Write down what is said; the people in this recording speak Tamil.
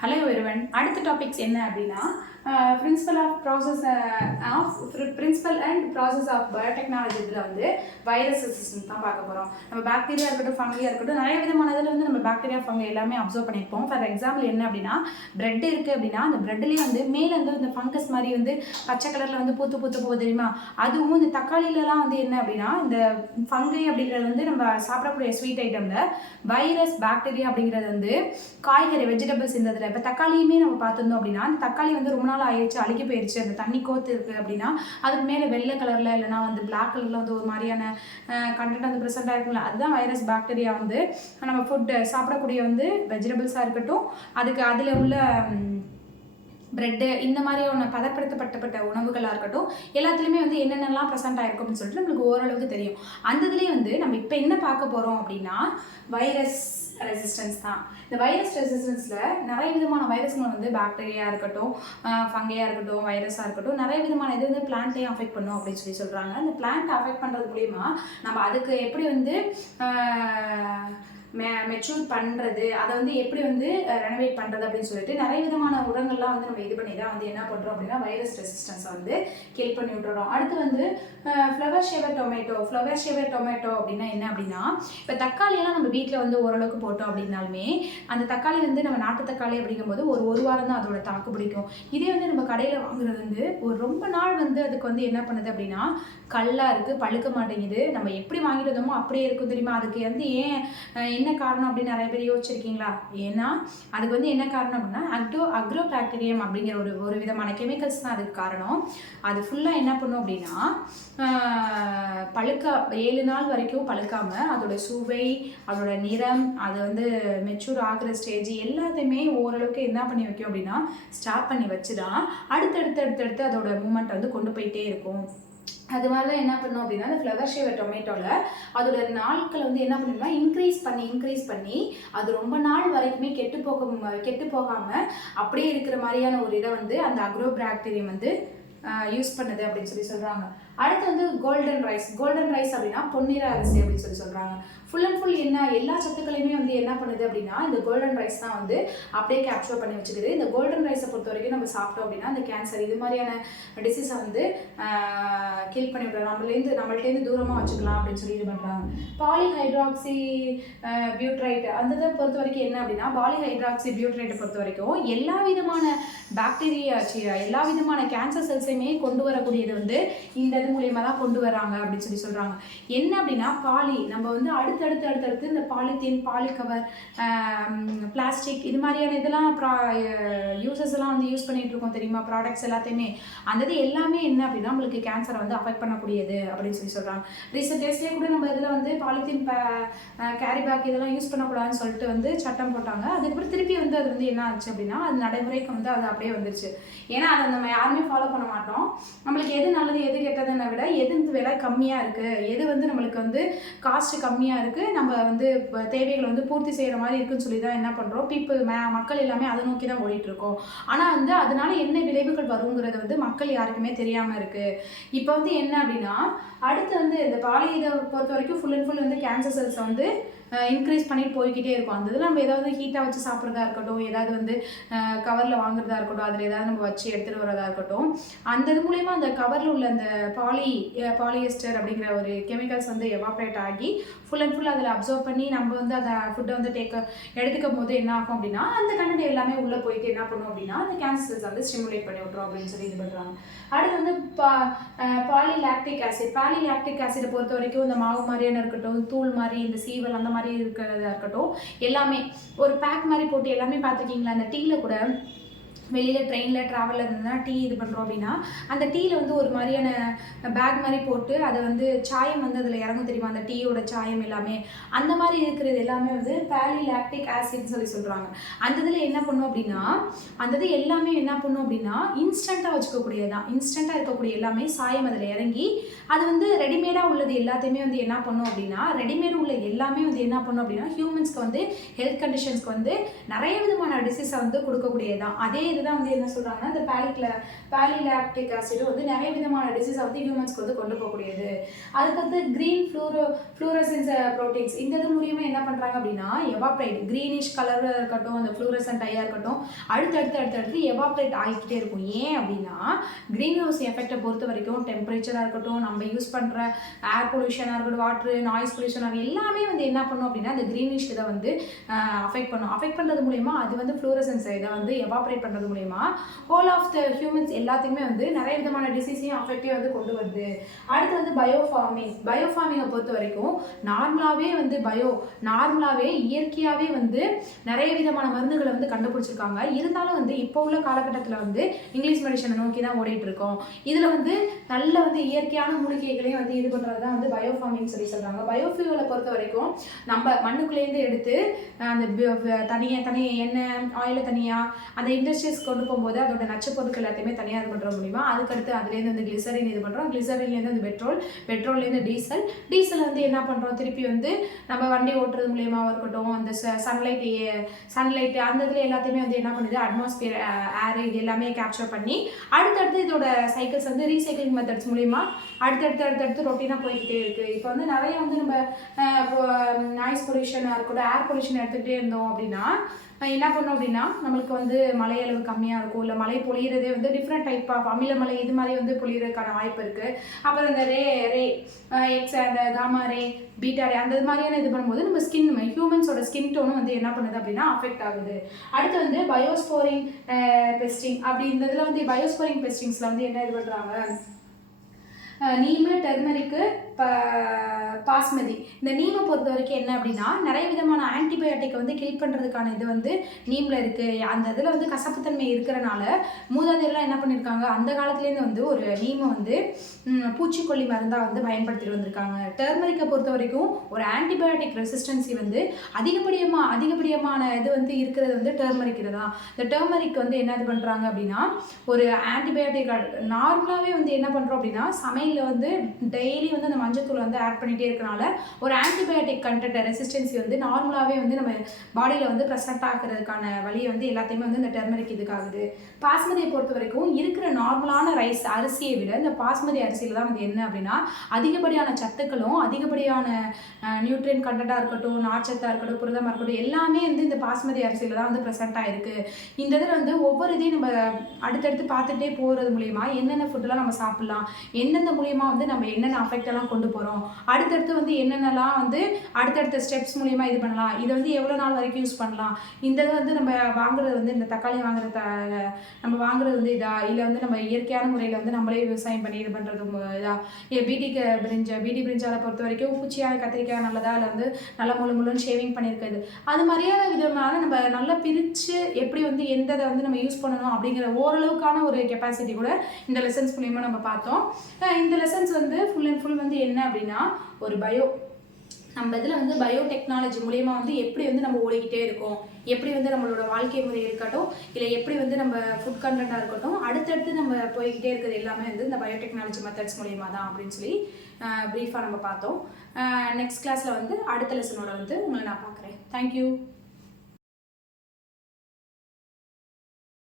Hello everyone. அடுத்த டாபிக்ஸ் என்ன அப்படின்னா principle and process of biotechnology. இதில் வந்து வைரஸ் ரெசிஸ்டன்ஸ் தான் பார்க்க போகிறோம். நம்ம பாக்டீரியா இருக்கட்டும், ஃபங்கியாக இருக்கட்டும், நிறைய விதமான இதில் வந்து நம்ம பாக்டீரியா ஃபங்கை எல்லாமே அப்சர்வ் பண்ணியிருப்போம். ஃபார் எக்ஸாம்பிள் என்ன அப்படின்னா, பிரெட் இருக்குது அப்படின்னா அந்த பிரெட்லேயே வந்து மேலே வந்து இந்த ஃபங்கஸ் மாதிரி வந்து பச்சை கலரில் வந்து பூத்து போகுது தெரியுமா? அதுவும் இந்த தக்காளியிலலாம் வந்து என்ன அப்படின்னா, இந்த ஃபங்கை அப்படிங்கிறது வந்து நம்ம சாப்பிடக்கூடிய ஸ்வீட் ஐட்டமில் வைரஸ் பாக்டீரியா அப்படிங்கிறது வந்து காய்கறி வெஜிடபிள்ஸ் இந்த இதில் இப்போ தக்காளியுமே நம்ம பார்த்துருந்தோம் அப்படின்னா, அந்த தக்காளி வந்து ரொம்ப நாள் ஆயிடுச்சு, அழுகி போயிடுச்சு, அந்த தண்ணி கோத்து இருக்குது அப்படின்னா அதுக்கு மேலே வெள்ளை கலரில் இல்லைனா வந்து பிளாக் கலரில் வந்து ஒரு மாதிரியான கண்டென்ட் வந்து ப்ரெசென்ட் ஆகிருக்கும்ல, அதுதான் வைரஸ் பாக்டீரியா. வந்து நம்ம ஃபுட்டு சாப்பிடக்கூடிய வந்து வெஜிடபிள்ஸாக இருக்கட்டும், அதுக்கு அதில் உள்ள பிரெட்டு இந்த மாதிரியான பதப்படுத்தப்பட்ட உணவுகளாக இருக்கட்டும், எல்லாத்துலேயுமே வந்து என்னென்னலாம் ப்ரெசென்ட் ஆகிருக்கும் அப்படின்னு சொல்லிட்டு நம்மளுக்கு ஓரளவுக்கு தெரியும். அந்த இதுலேயே வந்து நம்ம இப்போ என்ன பார்க்க போகிறோம் அப்படின்னா வைரஸ் ரெசிஸ்டன்ஸ் தான். இந்த வைரஸ் ரெசிஸ்டன்ஸில் நிறைய விதமான வைரஸ்கள் வந்து பாக்டீரியா இருக்கட்டும், ஃபங்கையாக இருக்கட்டும், வைரஸாக இருக்கட்டும், நிறைய விதமான இது வந்து பிளான்ட்டையும் அஃபெக்ட் பண்ணும் அப்படின்னு சொல்லி சொல்கிறாங்க. இந்த பிளான்ட்டை அஃபெக்ட் பண்ணுறது மூலிமா நம்ம அதுக்கு எப்படி வந்து மெச்சூர் பண்ணுறது, அதை வந்து எப்படி வந்து ரெனோவேட் பண்ணுறது அப்படின்னு சொல்லிட்டு நிறைய விதமான உரங்கள்லாம் வந்து நம்ம இது பண்ணி தான் வந்து என்ன பண்ணுறோம் அப்படின்னா வைரஸ் ரெசிஸ்டன்ஸை வந்து கில் பண்ணி விட்டுறோம். அடுத்து வந்து ஃப்ளவர் ஷேவர் டொமேட்டோ அப்படின்னா என்ன அப்படின்னா, இப்போ தக்காளியெல்லாம் நம்ம வீட்டில் வந்து ஓரளவுக்கு போட்டோம் அப்படின்னாலுமே அந்த தக்காளி வந்து நம்ம நாட்டு தக்காளி அப்படிங்கும்போது ஒரு வாரம் தான் அதோட தாக்கு பிடிக்கும். இதே வந்து நம்ம கடையில் வாங்குறது வந்து ஒரு ரொம்ப நாள் வந்து அதுக்கு வந்து என்ன பண்ணுது அப்படின்னா கல்லாக இருக்குது, பழுக்க மாட்டேங்குது. நம்ம எப்படி வாங்கிட்டு வந்தோமோ அப்படியே இருக்கும் தெரியுமா? அதுக்கு வந்து என்ன காரணம் அப்படின்னு நிறைய பேர் யோசிச்சிருக்கீங்களா? ஏன்னா அதுக்கு வந்து என்ன காரணம் அப்படின்னா அக்ரோ பாக்டீரியம் அப்படிங்கிற ஒரு விதமான கெமிக்கல்ஸ் தான் அதுக்கு காரணம். அது ஃபுல்லாக என்ன பண்ணும் அப்படின்னா பழுக்க 7 நாள் வரைக்கும் பழுக்காமல் அதோட சுவை, அதோட நிறம், அது வந்து மெச்சூர் ஆகிற ஸ்டேஜ் எல்லாத்தையுமே ஓரளவுக்கு என்ன பண்ணி வைக்கும் அப்படின்னா ஸ்டாப் பண்ணி வச்சு தான் அடுத்தடுத்து அதோட மூமெண்ட் வந்து கொண்டு போயிட்டே இருக்கும். அது மாதிரி தான் என்ன பண்ணோம் அப்படின்னா அந்த ஃப்ளவர் ஷேவர் டொமேட்டோவில் அதோட நாட்களை வந்து என்ன பண்ணணும்னா இன்க்ரீஸ் பண்ணி அது ரொம்ப நாள் வரைக்குமே கெட்டு போகாமல் அப்படியே இருக்கிற மாதிரியான ஒரு இதை வந்து அந்த அக்ரோ பாக்டீரியம் வந்து யூஸ் பண்ணுது அப்படின்னு சொல்லி சொல்கிறாங்க. அடுத்து வந்து கோல்டன் ரைஸ் அப்படின்னா பொன்னிற அரிசி அப்படின்னு சொல்லி சொல்கிறாங்க. ஃபுல் அண்ட் ஃபுல் என்ன எல்லா சத்துக்களையுமே வந்து என்ன பண்ணுது அப்படின்னா இந்த கோல்டன் ரைஸ் தான் வந்து அப்படியே கேப்சர் பண்ணி வச்சுக்குது. இந்த கோல்டன் ரைஸை பொறுத்த வரைக்கும் நம்ம சாப்பிட்டோம் அப்படின்னா அந்த கேன்சர் இது மாதிரியான டிசீஸை வந்து கில் பண்ணி விடுறோம், நம்மள்டேருந்து தூரமாக வச்சுக்கலாம் அப்படின்னு சொல்லி இது பண்ணுறாங்க. பாலிஹைட்ராக்சி பியூட்ரைட் அந்த இதை பொறுத்த வரைக்கும் என்ன அப்படின்னா பாலிஹைட்ராக்சி பியூட்ரைட்டை பொறுத்த வரைக்கும் எல்லா விதமான பாக்டீரியா எல்லா விதமான கேன்சர் செல்ஸையுமே கொண்டு வரக்கூடியது வந்து இந்த இது மூலியமாக தான் கொண்டு வராங்க அப்படின்னு சொல்லி சொல்கிறாங்க. என்ன அப்படின்னா நம்ம வந்து அடுத்தடுத்து இந்த பாலித்தீன், பாலிகவர், பிளாஸ்டிக் இது மாதிரியான இதெல்லாம் யூசஸ் எல்லாம் வந்து யூஸ் பண்ணிட்டு இருக்கோம் தெரியுமா? ப்ராடக்ட்ஸ் எல்லாத்தையுமே அந்த இது எல்லாமே என்ன அப்படின்னா நம்மளுக்கு கேன்சரை வந்து அஃபெக்ட் பண்ணக்கூடியது அப்படின்னு சொல்லி சொல்கிறாங்க. ரீசெண்ட் டேஸ்லேயே கூட நம்ம இதில் வந்து பாலித்தீன் கேரி பேக் இதெல்லாம் யூஸ் பண்ணக்கூடாதுன்னு சொல்லிட்டு வந்து சட்டம் போட்டாங்க. அதுக்கப்புறம் திருப்பி வந்து அது வந்து என்ன ஆச்சு அப்படின்னா அது நடைமுறைக்கு வந்து அது அப்படியே வந்துருச்சு. ஏன்னா அதை நம்ம யாருமே ஃபாலோ பண்ண மாட்டோம். நம்மளுக்கு எது நல்லது எது கெட்டதுன்னு விட எது விலை கம்மியாக இருக்குது, எது வந்து நம்மளுக்கு வந்து காஸ்ட் கம்மியாக இருக்குது, நம்ம வந்து தேவைகளை வந்து பூர்த்தி செய்கிற மாதிரி இருக்குன்னு சொல்லி தான் என்ன பண்ணுறோம், மக்கள் எல்லாமே அதை நோக்கி தான் ஓடிட்டு இருக்கோம். ஆனால் வந்து அதனால என்ன விளைவுகள் வருங்கிறது வந்து மக்கள் யாருக்குமே தெரியாமல் இருக்குது. இப்போ வந்து என்ன அப்படின்னா அடுத்து வந்து இந்த இதை பொறுத்த வரைக்கும் ஃபுல் அண்ட் ஃபுல் வந்து கேன்சர் செல்ஸை வந்து இன்க்ரீஸ் பண்ணிட்டு போய்கிட்டே இருக்கும். அந்த இதில் நம்ம ஏதாவது ஹீட்டாக வச்சு சாப்பிட்றதா இருக்கட்டும், ஏதாவது வந்து கவரில் வாங்குறதா இருக்கட்டும், அதில் ஏதாவது நம்ம வச்சு எடுத்துகிட்டு வரதா இருக்கட்டும், அந்த இது மூலயமா அந்த கவரில் உள்ள அந்த பாலியஸ்டர் அப்படிங்கிற ஒரு கெமிக்கல்ஸ் வந்து எவாப்ரேட் ஆகி ஃபுல் அண்ட் ஃபுல் அதில் அப்சர்வ் பண்ணி நம்ம வந்து அந்த ஃபுட்டை வந்து எடுத்துக்கும் போது என்ன ஆகும் அப்படின்னா அந்த கண்டென்ட் எல்லாமே உள்ளே போயிட்டு என்ன பண்ணும் அப்படின்னா அந்த கேன்சர்ஸ் வந்து ஸ்டிமுலேட் பண்ணி விட்றோம் அப்படின்னு சொல்லி இது பண்ணுறாங்க. அடுத்து வந்து பாலிலாக்டிக் ஆசிடை பொறுத்த வரைக்கும் இந்த மாவு மாதிரியான இருக்கட்டும், தூள் மாதிரி, இந்த சீவல் அந்த மாதிரி இருக்கிறதா இருக்கட்டும், எல்லாமே ஒரு பேக் மாதிரி போட்டு எல்லாமே பார்த்துருக்கீங்களா? அந்த டீயில் கூட வெளியில் ட்ரெயினில் ட்ராவலில் இருந்ததுன்னா டீ இது பண்ணுறோம் அப்படின்னா அந்த டீயில் வந்து ஒரு மாதிரியான பேக் மாதிரி போட்டு அதை வந்து சாயம் வந்து அதில் இறங்கும் தெரியுமா? அந்த டீயோட சாயம் எல்லாமே அந்த மாதிரி இருக்கிறது எல்லாமே வந்து பாலிலாக்டிக் ஆசிட்னு சொல்லி சொல்கிறாங்க. அந்த இதில் என்ன பண்ணும் அப்படின்னா அந்த இது எல்லாமே என்ன பண்ணும் அப்படின்னா இன்ஸ்டண்ட்டாக வச்சுக்கக்கூடியது தான். இன்ஸ்டண்ட்டாக இருக்கக்கூடிய எல்லாமே சாயம் அதில் இறங்கி அது வந்து ரெடிமேடாக உள்ளது எல்லாத்தையுமே வந்து என்ன பண்ணும் அப்படின்னா ரெடிமேடு உள்ள எல்லாமே வந்து என்ன பண்ணும் அப்படின்னா ஹியூமன்ஸ்க்கு வந்து ஹெல்த் கண்டிஷன்ஸ்க்கு வந்து நிறைய விதமான டிசீஸை வந்து கொடுக்கக்கூடியது தான். அதே இதுதான் வந்து என்ன சொல்கிறாங்கன்னா இந்த பாலிலாக்டிக் ஆசிட் வந்து நிறைய விதமான டிசீஸை வந்து ஹியூமன்ஸ்க்கு வந்து கொண்டு போகக்கூடியது. அதுக்கடுத்து க்ரீன் ஃப்ளூரசன்ஸ் ப்ரோட்டீன்ஸ் இந்த இது மூலியமாக என்ன பண்ணுறாங்க அப்படின்னா எவாப்ரேட் க்ரீனிஷ் கலராக இருக்கட்டும், அந்த ஃப்ளூரசன்ட் ஐயாக இருக்கட்டும், அடுத்தடுத்து எவாப்ரேட் ஆகிக்கிட்டே இருக்கும். ஏன் அப்படின்னா க்ரீன் ஹவுஸ் எஃபெக்டை பொறுத்த வரைக்கும் டெம்பரேச்சராக இருக்கட்டும், நம்ம யூஸ் பண்ணுற ஏர் பொல்யூஷனாக இருக்கட்டும், வாட்ரு நாய்ஸ் பொல்யூஷனாக எல்லாமே வந்து என்ன பண்ணும் அப்படின்னா அந்த க்ரீனிஷ் இதை வந்து அஃபெக்ட் பண்ணுறது மூலயமா அது வந்து ஃப்ளூரசன்ஸ் இதை வந்து எவாப்ரேட் பண்ணுறது மூலயமா ஹோல் ஆஃப் த ஹியூமன்ஸ் எல்லாத்தையுமே வந்து நிறைய விதமான டிசீஸையும் அஃபெக்டே வந்து கொண்டு வருது. அடுத்து வந்து பயோஃபார்மிங்கை பொறுத்த வரைக்கும் நார்மலாகவே இயற்கையாகவே வந்து நிறைய விதமான மருந்துகளை வந்து கண்டுபிடிச்சிருக்காங்க. இருந்தாலும் வந்து இப்போ உள்ள காலகட்டத்தில் வந்து இங்கிலீஷ் மெடிசனை நோக்கி தான் ஓடிட்டு இருக்கோம். இதில் வந்து நல்ல வந்து இயற்கையான மூலிகைகளையும் வந்து இது பண்ணுறது தான் வந்து பயோஃபார்மிங் சொல்கிறாங்க. பயோஃபியூலை பொறுத்த வரைக்கும் நம்ம மண்ணுக்குள்ளேருந்து எடுத்து அந்த தனியாக எண்ணெய் ஆயிலை தனியாக அந்த இண்டஸ்ட்ரீஸ் கொண்டு போகும்போது அதோட நச்சு பொருட்கள் எல்லாத்தையுமே தனியாக இது பண்ணுற மூலிமா அதுக்கடுத்து அதுலேருந்து வந்து கிளிசரின் இது பண்ணுறோம். கிளிசரின்லேருந்து வந்து பெட்ரோல்லேருந்து டீசல் வந்து என்ன பண்ணுறோம் திருப்பி வந்து நம்ம வண்டி ஓட்டுறது மூலியமாக இருக்கட்டும், அந்த சன்லைட்டு அந்த இதில் எல்லாத்தையுமே வந்து என்ன பண்ணுது அட்மாஸ்பியர் ஏர் இது எல்லாமே கேப்சர் பண்ணி அடுத்தடுத்து இதோட சைக்கிள்ஸ் வந்து ரீசைக்ளிங் மெத்தட்ஸ் மூலிமா அடுத்தடுத்து ரொட்டீனாக போய்கிட்டே இருக்குது. இப்போ வந்து நிறைய வந்து நம்ம நாய்ஸ் பொல்யூஷனாக இருக்கட்டும், ஏர் பொல்யூஷன் எடுத்துக்கிட்டே இருந்தோம் அப்படின்னா என்ன பண்ணோம் அப்படின்னா நம்மளுக்கு வந்து மழை அளவு கம்மியாக இருக்கும், இல்லை மழை பொழியிறதே வந்து டிஃப்ரெண்ட் டைப் ஆஃப் அமில மழை இது மாதிரி வந்து பொழியிறதுக்கான வாய்ப்பு இருக்குது. அப்புறம் இந்த எக்ஸ் அந்த காமா ரே பீட்டா ரே அந்த மாதிரியான இது பண்ணும்போது நம்ம ஹியூமன்ஸோட ஸ்கின் டோனும் வந்து என்ன பண்ணுது அப்படின்னா அஃபெக்ட் ஆகுது. அடுத்து வந்து பயோஸ்போரிங் பெஸ்டிங் அப்படி இந்த இதில் வந்து பயோஸ்போரிங் பெஸ்டிங்ஸில் வந்து என்ன இது பண்ணுறாங்க நீமு, டெர்மரிக்கு, பாஸ்மதி. இந்த நீமை பொறுத்த வரைக்கும் என்ன அப்படின்னா நிறைய விதமான ஆன்டிபயோட்டிக்கை வந்து கில் பண்ணுறதுக்கான இது வந்து நீமில் இருக்குது. அந்த இதில் வந்து கசப்புத்தன்மை இருக்கிறனால மூதாதையர்லாம் என்ன பண்ணியிருக்காங்க அந்த காலத்துலேருந்து வந்து ஒரு நீமை வந்து பூச்சிக்கொல்லி மருந்தாக வந்து பயன்படுத்திட்டு வந்திருக்காங்க. டெர்மரிக்கை பொறுத்த வரைக்கும் ஒரு ஆன்டிபயோட்டிக் ரெசிஸ்டன்சி வந்து அதிகப்படியமான இது வந்து இருக்கிறது வந்து டெர்மரிக் தான். இந்த டெர்மரிக் வந்து என்ன இது பண்ணுறாங்க அப்படின்னா ஒரு ஆன்டிபயோட்டிக் நார்மலாகவே வந்து என்ன பண்ணுறோம் அப்படின்னா சமையலில் வந்து டெய்லி வந்து அந்த மஞ்சத்தூள் வந்து ஆட் பண்ணிகிட்டே இருக்கனால ஒரு ஆன்டிபயோட்டிக் கண்டென்ட் ரெசிஸ்டன்சி வந்து நார்மலாகவே வந்து நம்ம பாடியில் வந்து ப்ரெசென்ட் ஆகிறதுக்கான வழியை வந்து எல்லாத்தையுமே வந்து இந்த டெர்மரிக் இதுக்காகுது. பாஸ்மதியை பொறுத்த வரைக்கும் இருக்கிற நார்மலான ரைஸ் அரிசியை விட இந்த பாஸ்மதி அரிசியில் தான் வந்து என்ன அப்படின்னா அதிகப்படியான சத்துக்களும் அதிகப்படியான நியூட்ரியன் கண்டென்ட்டாக இருக்கட்டும், நார்ச்சத்தாக இருக்கட்டும், புரதமாக இருக்கட்டும் எல்லாமே வந்து இந்த பாஸ்மதி அரிசியில் தான் வந்து ப்ரெசென்ட் ஆகிருக்கு. இந்த இதில் வந்து ஒவ்வொரு இதையும் நம்ம அடுத்தடுத்து பார்த்துட்டே போகிறது மூலிமா என்னென்ன ஃபுட்டெல்லாம் நம்ம சாப்பிட்லாம், எந்தெந்த மூலியமாக வந்து நம்ம என்னென்ன அஃபெக்ட் எல்லாம் கொண்டு போகிறோம், அடுத்தடுத்து வந்து என்னென்னலாம் வந்து அடுத்தடுத்த ஸ்டெப்ஸ் மூலியமாக இது பண்ணலாம், இதை வந்து எவ்வளோ நாள் வரைக்கும் யூஸ் பண்ணலாம், இந்த இது வந்து நம்ம வாங்குறது வந்து இந்த தக்காளி நம்ம வாங்குறது வந்து இல்லை வந்து நம்ம இயற்கையான முறையில் வந்து நம்மளே விவசாயம் பண்ணி இது பண்ணுறது பீடி பிரிஞ்சாலை பொறுத்த வரைக்கும் பூச்சியான கத்திரிக்காய் நல்லதா இல்லை வந்து நல்லா முழுன்னு ஷேவிங் பண்ணியிருக்குது. அது மாதிரியான விதமான நம்ம நல்லா பிரித்து எப்படி வந்து எந்த இதை வந்து நம்ம யூஸ் பண்ணணும் அப்படிங்கிற ஓரளவுக்கான ஒரு கெப்பாசிட்டி கூட இந்த லெசன்ஸ் மூலியமாக நம்ம பார்த்தோம். இந்த லெசன்ஸ் வந்து ஃபுல் அண்ட் ஃபுல் வந்து என்ன அப்படின்னா ஒரு நம்ம இதில் வந்து பயோடெக்னாலஜி மூலயமா வந்து எப்படி வந்து நம்ம ஓடிக்கிட்டே இருக்கோம், எப்படி வந்து நம்மளோட வாழ்க்கை முறை இருக்கட்டும், இல்லை எப்படி வந்து நம்ம ஃபுட் கண்டென்ட்டாக இருக்கட்டும், அடுத்தடுத்து நம்ம போய்கிட்டே இருக்கிறது எல்லாமே வந்து இந்த பயோடெக்னாலஜி மெத்தட்ஸ் மூலயமா தான் அப்படின்னு சொல்லி ப்ரீஃபாக நம்ம பார்த்தோம். நெக்ஸ்ட் கிளாஸில் வந்து அடுத்த லெசனோட வந்து உங்களை நான் பார்க்குறேன். தேங்க்யூ.